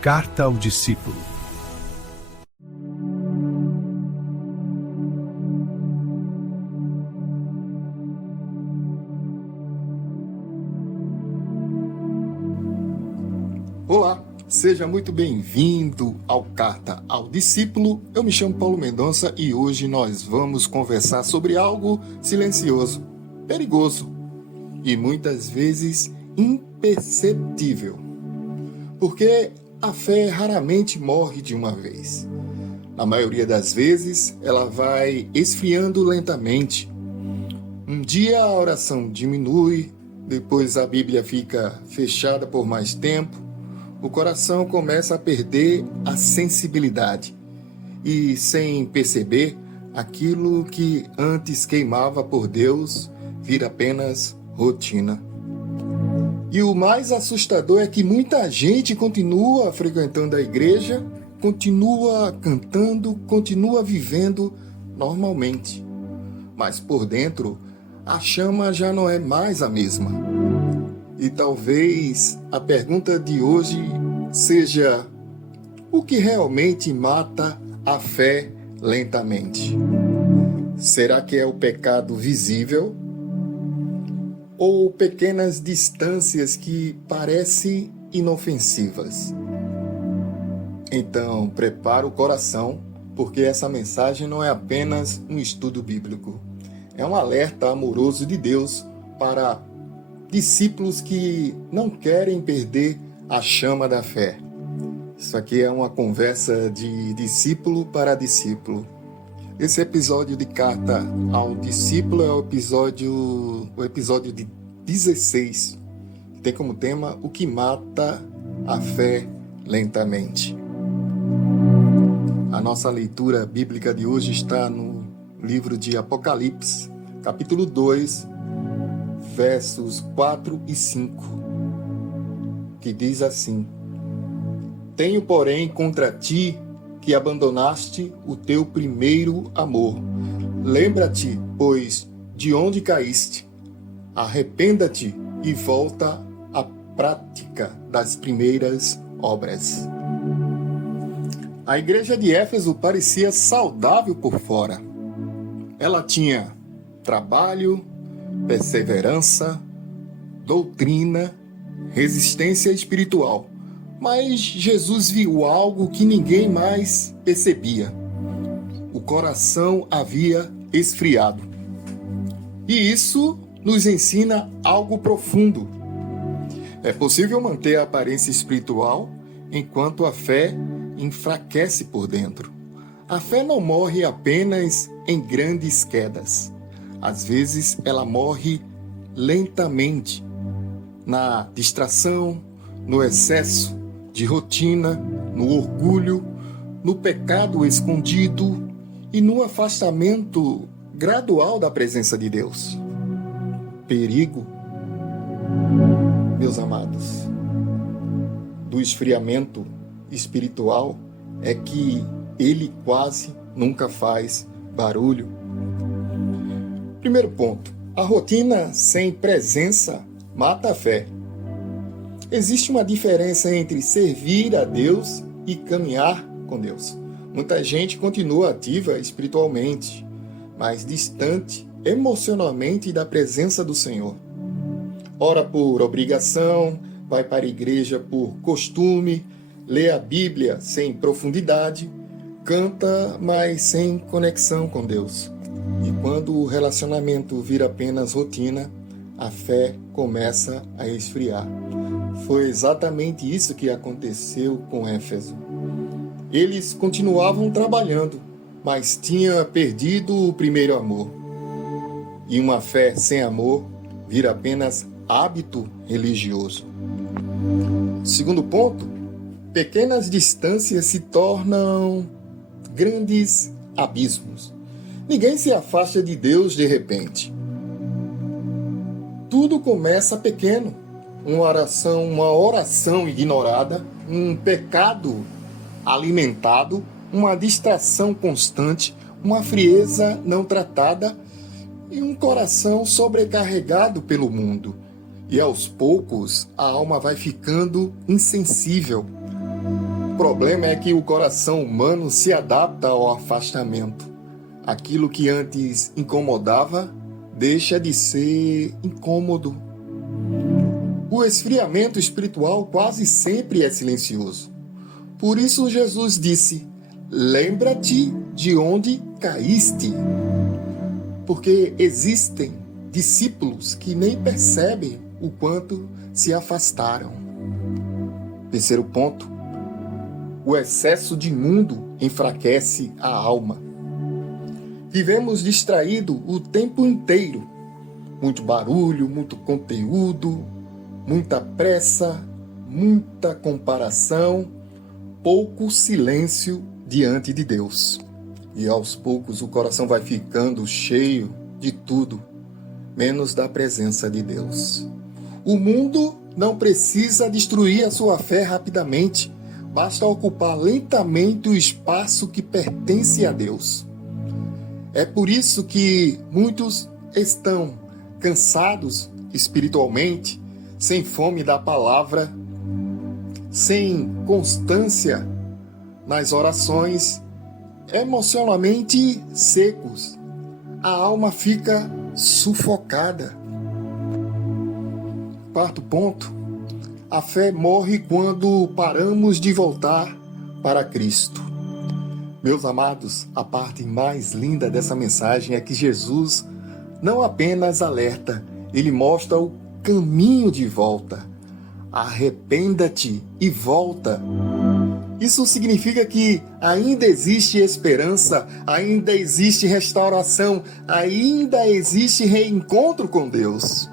Carta ao Discípulo. Olá, seja muito bem-vindo ao Carta ao Discípulo. Eu me chamo Paulo Mendonça e hoje nós vamos conversar sobre algo silencioso, perigoso e muitas vezes imperceptível. Porque a fé raramente morre de uma vez. Na maioria das vezes, ela vai esfriando lentamente. Um dia a oração diminui, depois a Bíblia fica fechada por mais tempo, o coração começa a perder a sensibilidade e, sem perceber, aquilo que antes queimava por Deus vira apenas rotina. E o mais assustador é que muita gente continua frequentando a igreja, continua cantando, continua vivendo normalmente. Mas por dentro, a chama já não é mais a mesma. E talvez a pergunta de hoje seja: o que realmente mata a fé lentamente? Será que é o pecado visível? Ou pequenas distâncias que parecem inofensivas? Então, prepara o coração, porque essa mensagem não é apenas um estudo bíblico. É um alerta amoroso de Deus para discípulos que não querem perder a chama da fé. Isso aqui é uma conversa de discípulo para discípulo. Esse episódio de Carta ao Discípulo é o episódio de 16, que tem como tema o que mata a fé lentamente. A nossa leitura bíblica de hoje está no livro de Apocalipse, capítulo 2, versos 4 e 5, que diz assim: Tenho, porém, contra ti que abandonaste o teu primeiro amor. Lembra-te, pois, de onde caíste. Arrependa-te e volta à prática das primeiras obras. A igreja de Éfeso parecia saudável por fora. Ela tinha trabalho, perseverança, doutrina, resistência espiritual. Mas Jesus viu algo que ninguém mais percebia. O coração havia esfriado. E isso nos ensina algo profundo. É possível manter a aparência espiritual enquanto a fé enfraquece por dentro. A fé não morre apenas em grandes quedas. Às vezes ela morre lentamente, na distração, no excesso de rotina, no orgulho, no pecado escondido e no afastamento gradual da presença de Deus. Perigo, meus amados, do esfriamento espiritual é que ele quase nunca faz barulho. Primeiro ponto: a rotina sem presença mata a fé. Existe uma diferença entre servir a Deus e caminhar com Deus. Muita gente continua ativa espiritualmente, mas distante emocionalmente da presença do Senhor. Ora por obrigação, vai para a igreja por costume, lê a Bíblia sem profundidade, canta, mas sem conexão com Deus. E quando o relacionamento vira apenas rotina, a fé começa a esfriar. Foi exatamente isso que aconteceu com Éfeso. Eles continuavam trabalhando, mas tinham perdido o primeiro amor. E uma fé sem amor vira apenas hábito religioso. Segundo ponto: pequenas distâncias se tornam grandes abismos. Ninguém se afasta de Deus de repente. Tudo começa pequeno. Uma oração ignorada, um pecado alimentado, uma distração constante, uma frieza não tratada e um coração sobrecarregado pelo mundo. E aos poucos a alma vai ficando insensível. problema é que o coração humano se adapta ao afastamento. Aquilo que antes incomodava deixa de ser incômodo. O esfriamento espiritual quase sempre é silencioso. Por isso Jesus disse: lembra-te de onde caíste. Porque existem discípulos que nem percebem o quanto se afastaram. Terceiro ponto: o excesso de mundo enfraquece a alma. Vivemos distraídos o tempo inteiro. Muito barulho, muito conteúdo, muita pressa, muita comparação, pouco silêncio diante de Deus. E aos poucos o coração vai ficando cheio de tudo, menos da presença de Deus. O mundo não precisa destruir a sua fé rapidamente, basta ocupar lentamente o espaço que pertence a Deus. É por isso que muitos estão cansados espiritualmente, sem fome da palavra, sem constância nas orações, emocionalmente secos. A alma fica sufocada. Quarto ponto: a fé morre quando paramos de voltar para Cristo. Meus amados, a parte mais linda dessa mensagem é que Jesus não apenas alerta, ele mostra o caminho de volta. Arrependa-te e volta. Isso significa que ainda existe esperança, ainda existe restauração, ainda existe reencontro com Deus.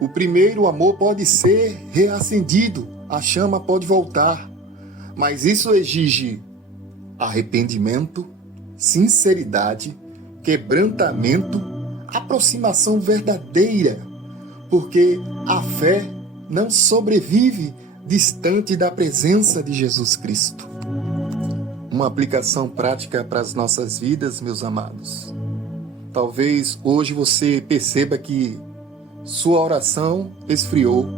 O primeiro amor pode ser reacendido, a chama pode voltar, mas isso exige arrependimento, sinceridade, quebrantamento, aproximação verdadeira, porque a fé não sobrevive distante da presença de Jesus Cristo. Uma aplicação prática para as nossas vidas, meus amados. Talvez hoje você perceba que sua oração esfriou,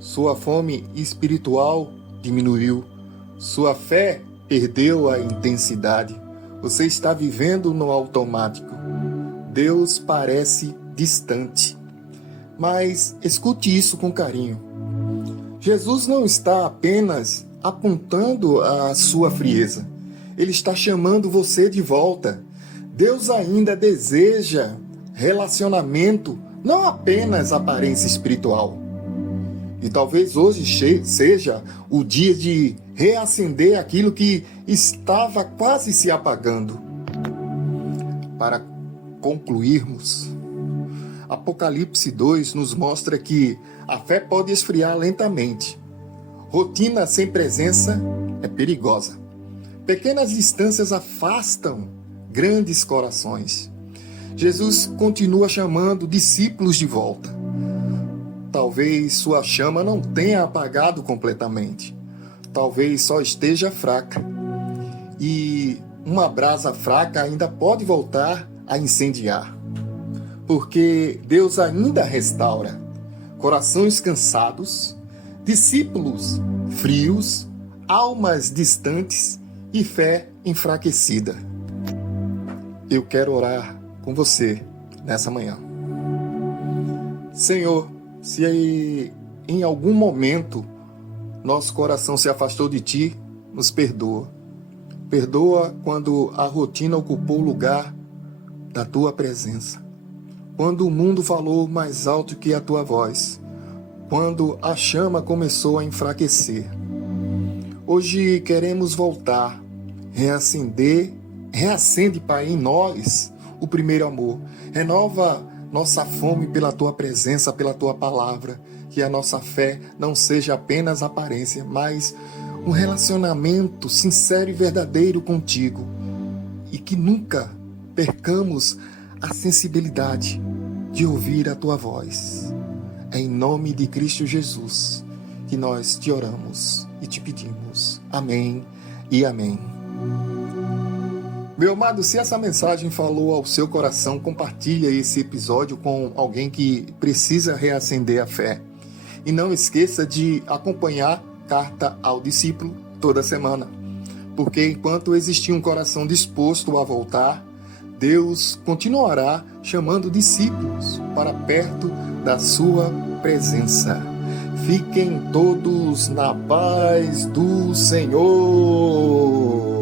sua fome espiritual diminuiu, sua fé perdeu a intensidade. Você está vivendo no automático. Deus parece distante. Mas escute isso com carinho. Jesus não está apenas apontando a sua frieza. Ele está chamando você de volta. Deus ainda deseja relacionamento, não apenas aparência espiritual. E talvez hoje seja o dia de reacender aquilo que estava quase se apagando. Para concluirmos, Apocalipse 2 nos mostra que a fé pode esfriar lentamente. Rotina sem presença é perigosa. Pequenas distâncias afastam grandes corações. Jesus continua chamando discípulos de volta. Talvez sua chama não tenha apagado completamente. Talvez só esteja fraca. E uma brasa fraca ainda pode voltar a incendiar. Porque Deus ainda restaura corações cansados, discípulos frios, almas distantes e fé enfraquecida. Eu quero orar com você nessa manhã. Senhor, se em algum momento nosso coração se afastou de Ti, nos perdoa. Perdoa quando a rotina ocupou o lugar da Tua presença. Quando o mundo falou mais alto que a Tua voz. Quando a chama começou a enfraquecer. Hoje queremos voltar, reacende, Pai, em nós o primeiro amor. Renova nossa fome pela Tua presença, pela Tua palavra. Que a nossa fé não seja apenas aparência, mas um relacionamento sincero e verdadeiro contigo. E que nunca percamos a sensibilidade de ouvir a Tua voz. É em nome de Cristo Jesus que nós te oramos e te pedimos. Amém e amém. Meu amado, se essa mensagem falou ao seu coração, compartilha esse episódio com alguém que precisa reacender a fé. E não esqueça de acompanhar Carta ao Discípulo toda semana. Porque enquanto existir um coração disposto a voltar, Deus continuará chamando discípulos para perto da sua presença. Fiquem todos na paz do Senhor.